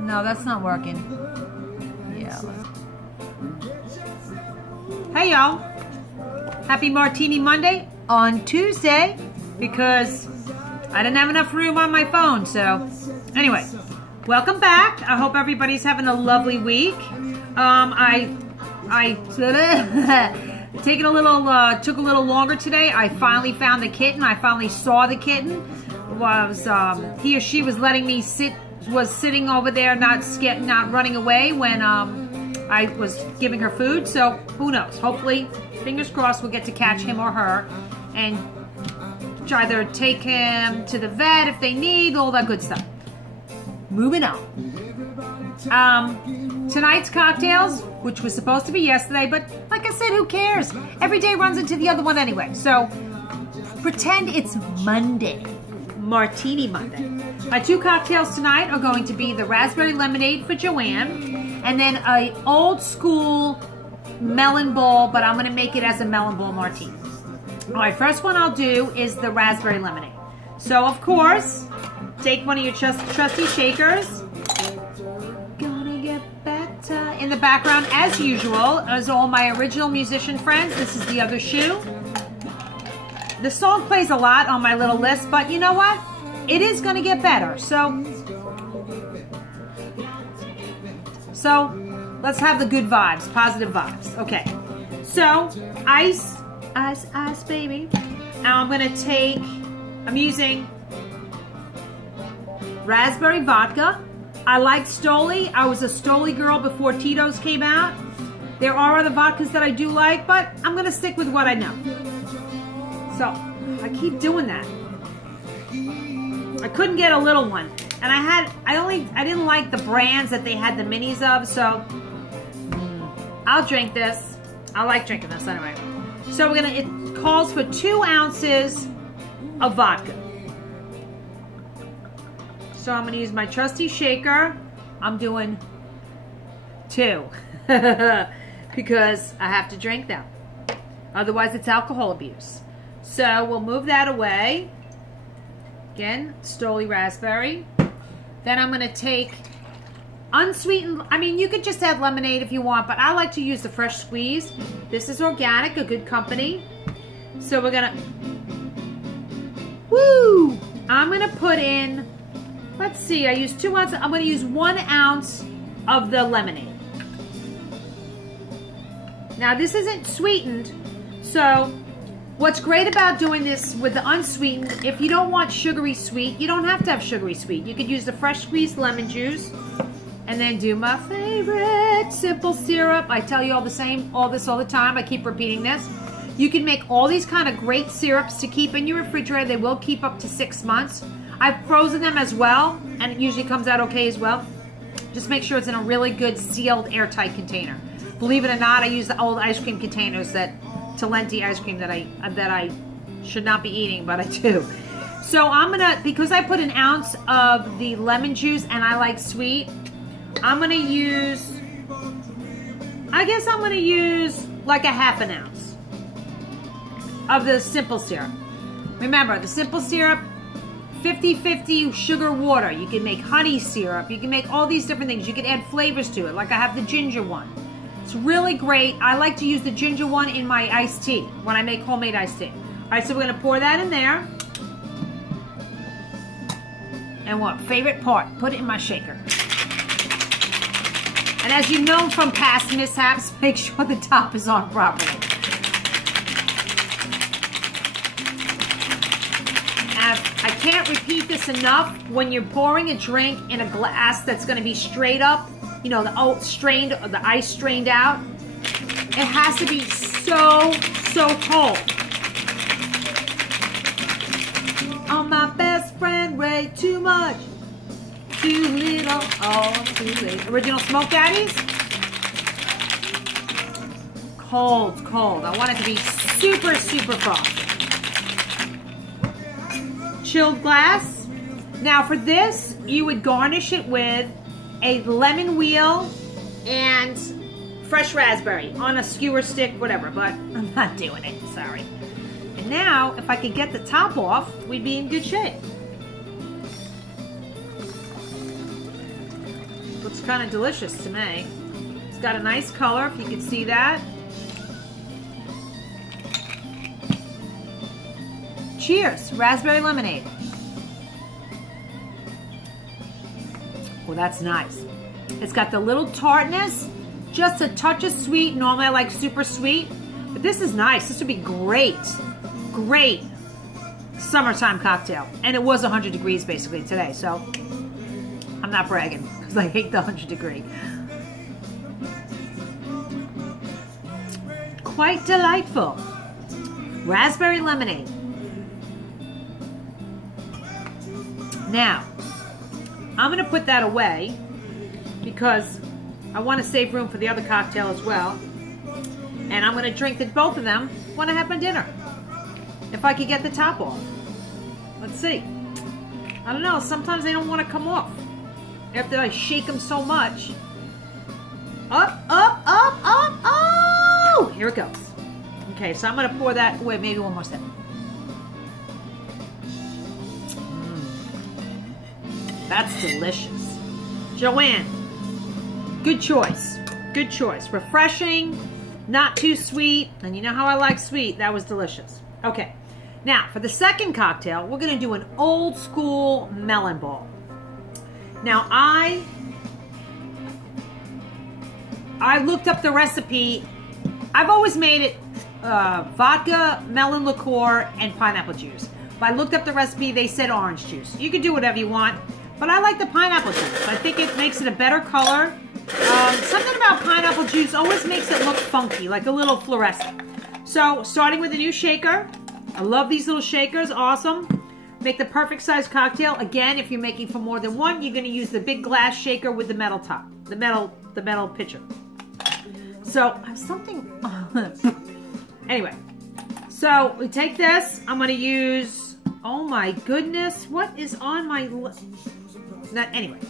No, that's not working. Yeah. Hey, y'all. Happy Martini Monday on Tuesday because I didn't have enough room on my phone. So, anyway, welcome back. I hope everybody's having a lovely week. Taking a little, took a little longer today. I finally found the kitten. I finally saw the kitten. He or she was letting me sitting over there, not running away when I was giving her food. So who knows? Hopefully, fingers crossed, we'll get to catch him or her and either take him to the vet if they need, all that good stuff. Moving on. Tonight's cocktails, which was supposed to be yesterday, but like I said, who cares? Every day runs into the other one anyway. So pretend it's Monday. Martini Monday. My two cocktails tonight are going to be the raspberry lemonade for Joanne and then a old school melon ball, but I'm going to make it as a Melonball Martini. All right, first one I'll do is the raspberry lemonade. So, of course, take one of your trusty shakers. Gonna get better. In the background, as usual, as all my original musician friends, this is The Other Shoe. The song plays a lot on my little list, but you know what? It is going to get better. So let's have the good vibes, positive vibes. Okay. So, ice, baby. Now I'm using raspberry vodka. I like Stoli. I was a Stoli girl before Tito's came out. There are other vodkas that I do like, but I'm going to stick with what I know. So, I keep doing that. I couldn't get a little one. And I didn't like the brands that they had the minis of, so I'll drink this. I like drinking this anyway. So it calls for 2 ounces of vodka. So I'm gonna use my trusty shaker. I'm doing 2 because I have to drink them. Otherwise it's alcohol abuse. So we'll move that away. Again, Stoli raspberry. Then I'm going to take unsweetened, I mean, you could just add lemonade if you want, but I like to use the fresh squeeze. This is organic, a good company. So we're going to, I'm going to put in, let's see, I used 2 ounces. I'm going to use 1 ounce of the lemonade. Now, this isn't sweetened, so what's great about doing this with the unsweetened, if you don't want sugary sweet, you don't have to have sugary sweet. You could use the fresh squeezed lemon juice and then do my favorite simple syrup. I tell you all this all the time. I keep repeating this. You can make all these kind of great syrups to keep in your refrigerator. They will keep up to 6 months. I've frozen them as well, and it usually comes out okay as well. Just make sure it's in a really good sealed airtight container. Believe it or not, I use the old ice cream containers Talenti ice cream that I should not be eating, but I do. So I'm gonna, because I put 1 ounce of the lemon juice and I like sweet, I'm gonna use, I guess I'm gonna use like a 1/2 ounce of the simple syrup. Remember, the simple syrup, 50-50 sugar water. You can make honey syrup. You can make all these different things. You can add flavors to it, like I have the ginger one. It's really great. I like to use the ginger one in my iced tea when I make homemade iced tea. All right, so we're going to pour that in there. And what? Favorite part, put it in my shaker. And as you know from past mishaps, make sure the top is on properly. And I can't repeat this enough. When you're pouring a drink in a glass that's going to be straight up, you know, the ice strained out, it has to be so cold. Oh, my best friend, way too much, too little, all too late. Original Smoke Daddies. Cold. I want it to be super frosty. Chilled glass. Now for this, you would garnish it with a lemon wheel and fresh raspberry on a skewer stick, whatever, but I'm not doing it, sorry. And now, if I could get the top off, we'd be in good shape. Looks kind of delicious to me. It's got a nice color, if you can see that. Cheers, raspberry lemonade. Well, that's nice. It's got the little tartness, just a touch of sweet. Normally I like super sweet, but this is nice. This would be great, great summertime cocktail. And it was 100 degrees basically today, so I'm not bragging because I hate the 100 degree. Quite delightful. Raspberry lemonade. Now, I'm going to put that away because I want to save room for the other cocktail as well. And I'm going to drink both of them when I have my dinner. If I could get the top off. Let's see. I don't know. Sometimes they don't want to come off after I shake them so much. Up, up, up, up. Oh! Here it goes. Okay, so I'm going to pour that. Wait, maybe one more step. That's delicious. Joanne, good choice. Good choice. Refreshing, not too sweet, and you know how I like sweet. That was delicious. Okay, now for the second cocktail, we're going to do an old school melon ball. Now I looked up the recipe. I've always made it vodka, melon liqueur, and pineapple juice. But I looked up the recipe. They said orange juice. You can do whatever you want. But I like the pineapple juice. I think it makes it a better color. Something about pineapple juice always makes it look funky, like a little fluorescent. So, starting with a new shaker. I love these little shakers. Awesome. Make the perfect size cocktail. Again, if you're making for more than one, you're going to use the big glass shaker with the metal top. The metal pitcher. So, something... Anyway. So, we take this. I'm going to use... Oh my goodness. What is on my... Anyway,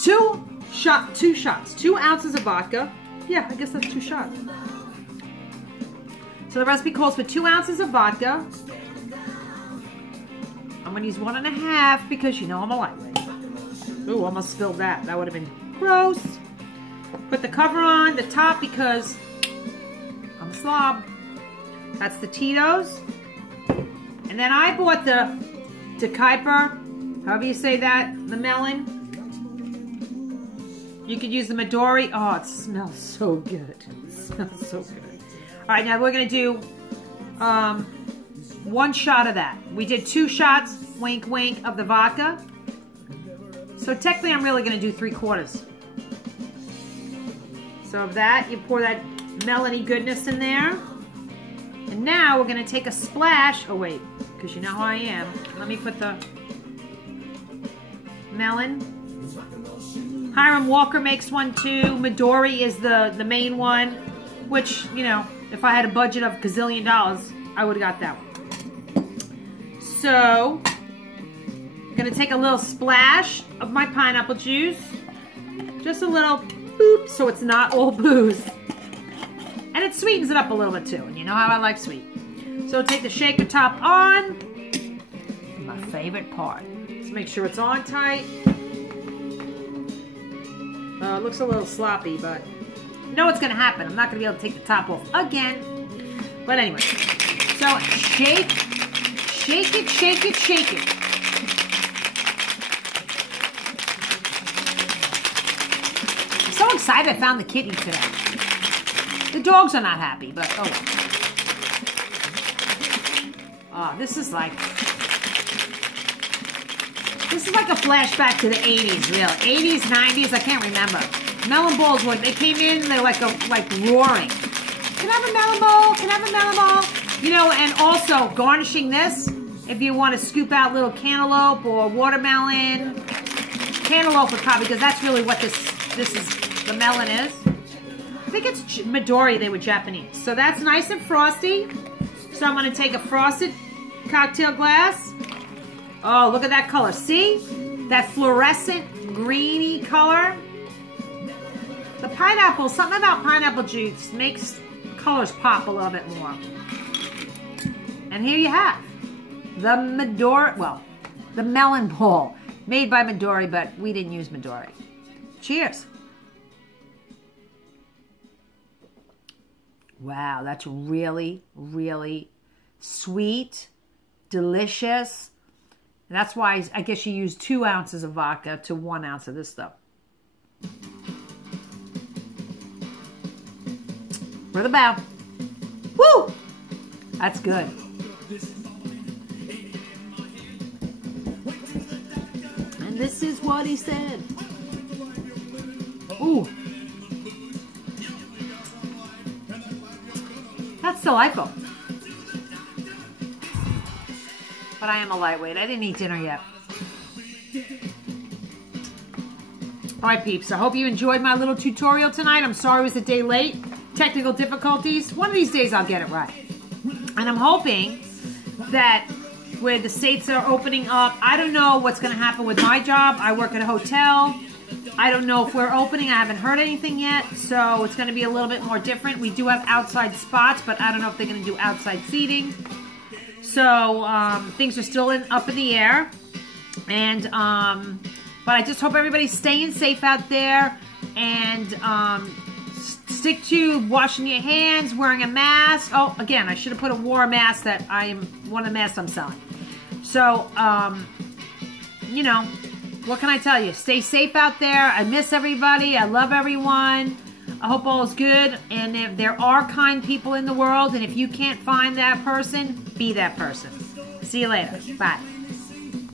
2 shots, 2 ounces of vodka. Yeah, I guess that's 2 shots. So the recipe calls for 2 ounces of vodka. I'm gonna use 1.5 because you know I'm a lightweight. Ooh, almost spilled that. That would have been gross. Put the cover on the top because I'm a slob. That's the Tito's. And then I bought the Kuiper. However you say that, the melon. You could use the Midori. Oh, it smells so good. It smells so good. All right, now we're going to do 1 shot of that. We did 2 shots, wink, wink, of the vodka. So technically, I'm really going to do 3/4. So of that, you pour that melony goodness in there. And now we're going to take a splash. Oh, wait, because you know how I am. Let me put the... melon. Hiram Walker makes one too. Midori is the main one, which, you know, if I had a budget of gazillion dollars, I would have got that one. So, I'm going to take a little splash of my pineapple juice. Just a little boop, so it's not all booze. And it sweetens it up a little bit too, and you know how I like sweet. So take the shaker top on. My favorite part. Make sure it's on tight. It looks a little sloppy, but you know what's going to happen. I'm not going to be able to take the top off again. But anyway, so shake, shake it, shake it, shake it. I'm so excited I found the kitty today. The dogs are not happy, but oh well. Oh, this is like a flashback to the 80s, really. 80s, 90s, I can't remember. Melon balls, when they came in, they're like roaring. Can I have a melon ball? Can I have a melon ball? You know, and also garnishing this, if you want to scoop out little cantaloupe or watermelon. Cantaloupe would probably, because that's really what this is, the melon is. I think it's Midori, they were Japanese. So that's nice and frosty. So I'm going to take a frosted cocktail glass. Oh, look at that color. See? That fluorescent, greeny color. The pineapple, something about pineapple juice makes colors pop a little bit more. And here you have the Midori, well, the melon ball. Made by Midori, but we didn't use Midori. Cheers. Wow, that's really, really sweet, delicious. And that's why I guess you use 2 ounces of vodka to 1 ounce of this stuff. For the bow. Woo! That's good. And this is what he said. Ooh. That's delightful. But I am a lightweight. I didn't eat dinner yet. All right, peeps. I hope you enjoyed my little tutorial tonight. I'm sorry it was a day late. Technical difficulties. One of these days I'll get it right. And I'm hoping that where the states are opening up, I don't know what's going to happen with my job. I work at a hotel. I don't know if we're opening. I haven't heard anything yet. So it's going to be a little bit more different. We do have outside spots, but I don't know if they're going to do outside seating. So things are still up in the air. And but I just hope everybody's staying safe out there. And stick to washing your hands, wearing a mask. Oh, again, I should have put a war mask that one of the masks I'm selling. So, you know, what can I tell you? Stay safe out there. I miss everybody. I love everyone. I hope all is good. And if there are kind people in the world, and if you can't find that person, be that person. See you later. Bye.